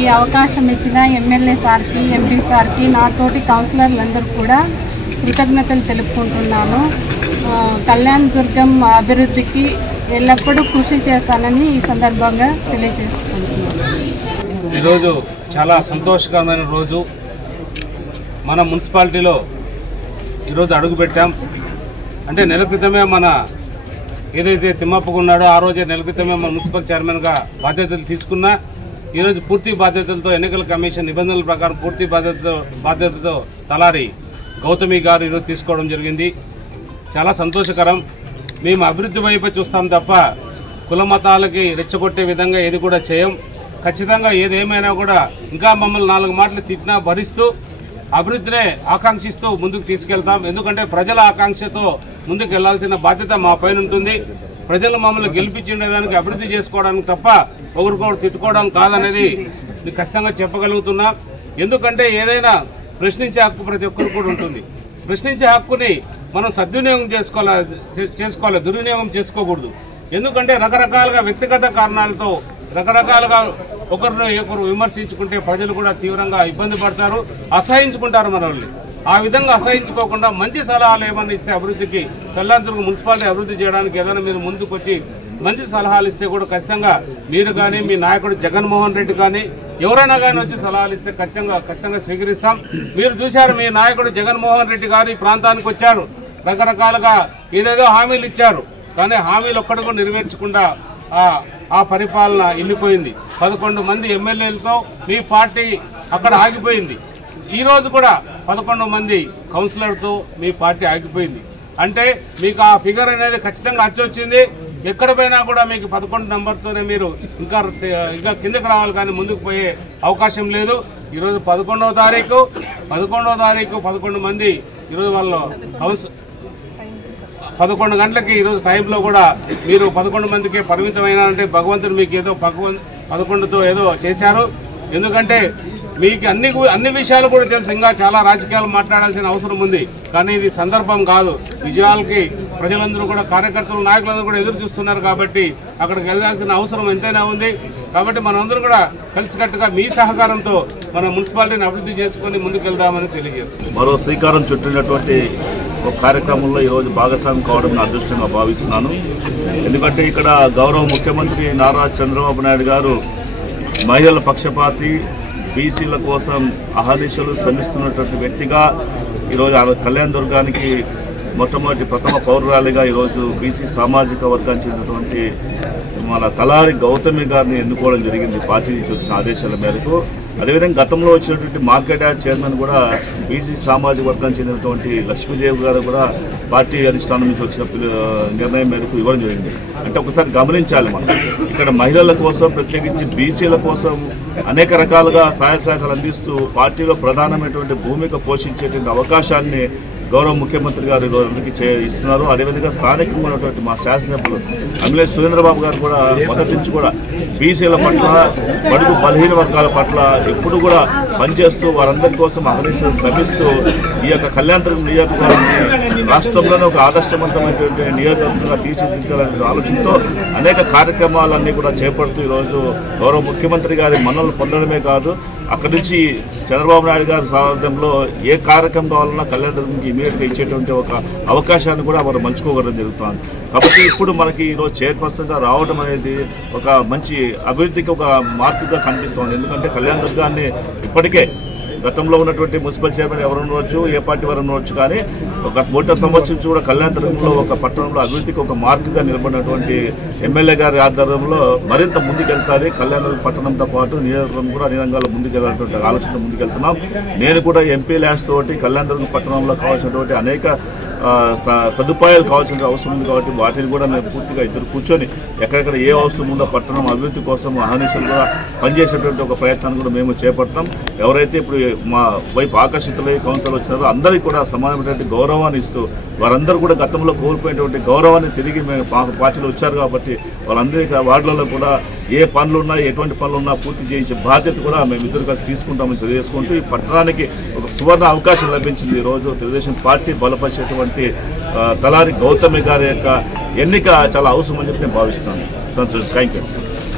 ఈ అవకాశం ఇచ్చిన ఎమ్మెల్యే సార్కి, ఎంపీ సార్కి, నాతోటి కౌన్సిలర్లందరూ కూడా కృతజ్ఞతలు తెలుపుకుంటున్నాను. కళ్యాణ్ దుర్గం అభివృద్ధికి ఎల్లప్పుడూ కృషి చేస్తానని ఈ సందర్భంగా తెలియజేసుకుంటున్నాను. ఈరోజు చాలా సంతోషకరమైన రోజు. మన మున్సిపాలిటీలో ఈరోజు అడుగుపెట్టాం. అంటే నెల క్రితమే మన ఏదైతే తిమ్మప్పగా ఉన్నాడో ఆ రోజే నెల క్రితమే మన మున్సిపల్ చైర్మన్గా బాధ్యతలు తీసుకున్నా. ఈరోజు పూర్తి బాధ్యతలతో ఎన్నికల కమిషన్ నిబంధనల ప్రకారం పూర్తి బాధ్యతతో తలారి గౌతమి గారు ఈరోజు తీసుకోవడం జరిగింది. చాలా సంతోషకరం. మేము అభివృద్ధి వైపు చూస్తాం తప్ప కుల మతాలకి రెచ్చగొట్టే విధంగా ఏది కూడా చేయం. ఖచ్చితంగా ఏదేమైనా కూడా ఇంకా మమ్మల్ని 4 మాటలు తిట్టినా భరిస్తూ అభివృద్ధినే ఆకాంక్షిస్తూ ముందుకు తీసుకెళ్తాం. ఎందుకంటే ప్రజల ఆకాంక్షతో ముందుకు వెళ్లాల్సిన బాధ్యత మా పైన ఉంటుంది. ప్రజలు మమ్మల్ని గెలిపించేదానికి అభివృద్ధి చేసుకోవడానికి తప్ప ఒకరికొకరు తిట్టుకోవడం కాదనేది ఖచ్చితంగా చెప్పగలుగుతున్నాం. ఎందుకంటే ఏదైనా ప్రశ్నించే హక్కు ప్రతి ఒక్కరు కూడా ఉంటుంది. ప్రశ్నించే హక్కుని మనం సద్వినియోగం చేసుకోవాలి, దుర్వినియోగం చేసుకోకూడదు. ఎందుకంటే రకరకాలుగా వ్యక్తిగత కారణాలతో రకరకాలుగా ఒకరు విమర్శించుకుంటే ప్రజలు కూడా తీవ్రంగా ఇబ్బంది పడతారు, అసహించుకుంటారు మనల్ని. ఆ విధంగా అసహించుకోకుండా మంచి సలహాలు ఏమన్నా ఇస్తే అభివృద్ధికి, కళ్యాణదుర్గం మున్సిపాలిటీ అభివృద్ధి చేయడానికి ఏదైనా మీరు ముందుకు వచ్చి మంచి సలహాలు ఇస్తే కూడా ఖచ్చితంగా మీరు కానీ మీ నాయకుడు జగన్మోహన్ రెడ్డి కానీ ఎవరైనా కానీ వచ్చి సలహాలు ఇస్తే ఖచ్చితంగా స్వీకరిస్తాం. మీరు చూశారు, మీ నాయకుడు జగన్మోహన్ రెడ్డి గారు ఈ ప్రాంతానికి వచ్చారు, రకరకాలుగా ఏదేదో హామీలు ఇచ్చారు. కానీ హామీలు ఒక్కటి కూడా నెరవేర్చకుండా ఆ పరిపాలన వెళ్ళిపోయింది. 11 మంది ఎమ్మెల్యేలతో మీ పార్టీ అక్కడ ఆగిపోయింది. ఈ రోజు కూడా 11 మంది కౌన్సిలర్తో మీ పార్టీ ఆగిపోయింది. అంటే మీకు ఆ ఫిగర్ అనేది ఖచ్చితంగా వచ్చింది. ఎక్కడ పోయినా కూడా మీకు 11 నెంబర్తోనే మీరు ఇంకా కిందకి రావాలి, కానీ ముందుకు పోయే అవకాశం లేదు. ఈరోజు 11వ తారీఖు 11 మంది ఈరోజు వాళ్ళు 11 గంటలకి ఈరోజు టైంలో కూడా మీరు 11 మందికే పరిమితమైన అంటే భగవంతుడు మీకు ఏదో 11తో ఏదో చేశారు. ఎందుకంటే మీకు అన్ని విషయాలు కూడా తెలుసు. ఇంకా చాలా రాజకీయాలు మాట్లాడాల్సిన అవసరం ఉంది, కానీ ఇది సందర్భం కాదు. విజయాలకి ప్రజలందరూ కూడా, కార్యకర్తలు, నాయకులందరూ కూడా ఎదురు చూస్తున్నారు. కాబట్టి అక్కడికి వెళ్ళాల్సిన అవసరం ఎంతైనా ఉంది. కాబట్టి మనందరూ కూడా కలిసికట్టుగా మీ సహకారంతో మన మున్సిపాలిటీని అభివృద్ధి చేసుకుని ముందుకు వెళ్దామని తెలియజేస్తున్నాం. మరో శ్రీకారం చుట్టినటువంటి ఒక కార్యక్రమంలో ఈరోజు భాగస్వామి కావడం నా అదృష్టంగా భావిస్తున్నాను. ఎందుకంటే ఇక్కడ గౌరవ ముఖ్యమంత్రి నారా చంద్రబాబు నాయుడు గారు మహిళల పక్షపాతి, బీసీల కోసం అహర్నిశలు శ్రమిస్తున్నటువంటి వ్యక్తిగా ఈరోజు కళ్యాణ్ దుర్గానికి ప్రథమ పౌరురాలిగా ఈరోజు బీసీ సామాజిక వర్గానికి చెందినటువంటి మన తలారి గౌతమి గారిని ఎన్నుకోవడం జరిగింది పార్టీ నుంచి వచ్చిన ఆదేశాల మేరకు. అదేవిధంగా గతంలో వచ్చినటువంటి మార్కెట్ యార్డ్ చైర్మన్ కూడా బీసీ సామాజిక వర్గానికి చెందినటువంటి లక్ష్మీదేవి గారు కూడా పార్టీ అధిష్టానం నుంచి వచ్చిన నిర్ణయం మేరకు ఇవ్వడం జరిగింది. అంటే ఒకసారి గమనించాలి, మనం ఇక్కడ మహిళల కోసం, ప్రత్యేకించి బీసీల కోసం అనేక రకాలుగా సహాయ సహకారాలు అందిస్తూ పార్టీలో ప్రధానమైనటువంటి భూమిక పోషించేటువంటి అవకాశాన్ని గౌరవ ముఖ్యమంత్రి గారు ఈరోజుకి ఇస్తున్నారు. అదేవిధంగా స్థానికంగా ఉన్నటువంటి మా శాసనసభ్యులు అమిలే సురేంద్రబాబు గారు కూడా మొదటి నుంచి కూడా బీసీల పట్ల, బడుగు బలహీన వర్గాల పట్ల ఎప్పుడు కూడా పనిచేస్తూ వారందరి కోసం అహర్నిశలు శ్రమిస్తూ ఈ యొక్క కళ్యాణదుర్గం నియోజకవర్గాన్ని రాష్ట్రంలోనే ఒక ఆదర్శవంతమైనటువంటి నియోజకవర్గంగా తీర్చిదిద్దాలనే ఆలోచనతో అనేక కార్యక్రమాలన్నీ కూడా చేపడుతూ ఈరోజు గౌరవ ముఖ్యమంత్రి గారి మన్ననలు పొందడమే కాదు, అక్కడి నుంచి చంద్రబాబు నాయుడు గారి సారథ్యంలో ఏ కార్యక్రమం కావాలన్నా కళ్యాణదుర్గంకి ఇమీడియట్గా ఇచ్చేటువంటి ఒక అవకాశాన్ని కూడా మనం మంచుకోవడం జరుగుతుంది. కాబట్టి ఇప్పుడు మనకి ఈరోజు చైర్పర్సన్గా రావడం అనేది ఒక మంచి అభివృద్ధికి ఒక మార్పుగా కనిపిస్తుంది. ఎందుకంటే కళ్యాణదుర్గాన్ని ఇప్పటికే గతంలో ఉన్నటువంటి మున్సిపల్ చైర్మన్ ఎవరు ఉండవచ్చు, ఏ పార్టీ వారు ఉండవచ్చు, కానీ ఒక 3 సంవత్సరం నుంచి కూడా కళ్యాణదుర్గంలో ఒక పట్టణంలో అభివృద్ధికి ఒక మార్పుగా నిలబడినటువంటి ఎమ్మెల్యే గారి ఆధ్వర్యంలో మరింత ముందుకెళ్తారు. కళ్యాణదుర్గం పట్టణంతో పాటు నియోజకవర్గం కూడా అన్ని రంగాల్లో ముందుకెళ్ళాలన్నటువంటి ఆలోచనతో ముందుకెళ్తున్నాం. నేను కూడా ఎంపీ ల్యాడ్స్ తోటి కళ్యాణదుర్గం పట్టణంలో కావాల్సినటువంటి అనేక సదుపాయాలు కావాల్సిన అవసరం ఉంది. కాబట్టి వాటిని కూడా మేము పూర్తిగా ఇద్దరు కూర్చొని ఎక్కడెక్కడ ఏ అవసరం ఉందో పట్టణం అభివృద్ధి కోసం అహర్నిశలుగా పనిచేసేటువంటి ఒక ప్రయత్నాన్ని కూడా మేము చేపడతాం. ఎవరైతే ఇప్పుడు మా వైపు ఆకర్షితులై కౌన్సిల్ వచ్చినారో అందరికీ కూడా సమానమైనటువంటి గౌరవాన్ని ఇస్తూ వారందరూ కూడా గతంలో కోల్పోయినటువంటి గౌరవాన్ని తిరిగి మేము పార్టీలో వచ్చారు. కాబట్టి వాళ్ళందరికీ వార్డులలో కూడా ఏ పనులున్నా, ఎటువంటి పనులున్నా పూర్తి చేసే బాధ్యత కూడా మేము ఇద్దరు కలిసి తీసుకుంటామని తెలియజేసుకుంటూ ఈ పట్టణానికి ఒక సువర్ణ అవకాశం లభించింది. ఈరోజు తెలుగుదేశం పార్టీ బలపరిచేటువంటి తలారి గౌతమి గారి యొక్క ఎన్నిక చాలా అవసరం అని చెప్పి నేను భావిస్తాను. Thank you.